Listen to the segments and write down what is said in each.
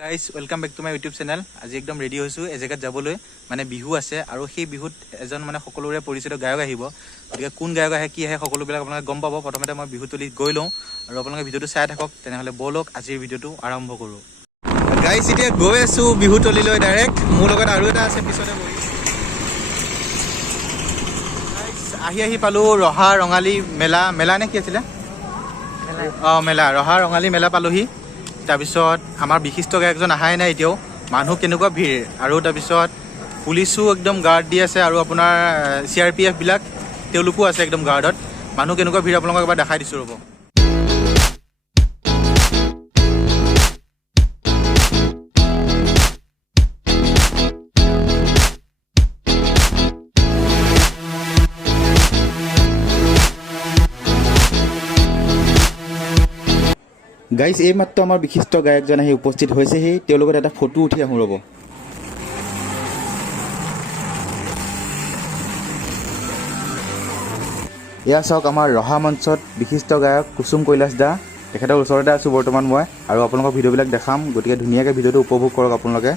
Guys welcome back to my YouTube channel. আজি একদম ৰেডি হৈছোঁ এজেগাত যাবলৈ, মানে বিহু আছে আৰু সেই বিহুত এজন মানে সকলোৰে পৰিচিত গায়ক আহিব। গতিকে কোন গায়ক আহে কি আহে সকলোবিলাক আপোনালোকে গম পাব। প্ৰথমতে মই বিহুতলীত গৈ লওঁ আৰু আপোনালোকে ভিডিঅ'টো চাই থাকক। তেনেহ'লে ব'লক আজিৰ ভিডিঅ'টো আৰম্ভ কৰোঁ। গাইজ এতিয়া গৈ আছোঁ বিহুতলীলৈ ডাইৰেক্ট। মোৰ লগত আৰু এটা আছে পিছতে বহি। আহি পালোঁ ৰহা ৰঙালী মেলা নে কি আছিলে? মেলা ৰহা ৰঙালী মেলা পালোহি। তাৰপিছত আমাৰ বিশিষ্ট গায়কজন অহাই নাই এতিয়াও। মানুহ কেনেকুৱা ভিৰ, আৰু তাৰপিছত পুলিচো একদম গাৰ্ড দি আছে আৰু আপোনাৰ CRPF বিলাক তেওঁলোকো আছে একদম গাৰ্ডত। মানুহ কেনেকুৱা ভিৰ আপোনালোকক এবাৰ দেখাই দিছোঁ ৰ'ব। গাইজ এইমাত্ৰ আমাৰ বিশিষ্ট গায়কজন আহি উপস্থিত হৈছেহি। তেওঁৰ লগত এটা ফটো উঠি আহোঁ ৰ'ব। এয়া চাওক আমাৰ ৰহা মঞ্চত বিশিষ্ট গায়ক কুসুম কৈলাশ দা। তেখেতৰ ওচৰতে আছোঁ বৰ্তমান মই, আৰু আপোনালোকক ভিডিঅ'বিলাক দেখাম। গতিকে ধুনীয়াকৈ ভিডিঅ'টো উপভোগ কৰক আপোনালোকে।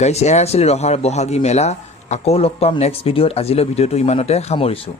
গাইছ এয়া আছিল ৰহাৰ বহাগী মেলা। আকৌ লগ পাম নেক্সট ভিডিঅ'ত। আজিলৈ ভিডিঅ'টো ইমানতে সামৰিছোঁ।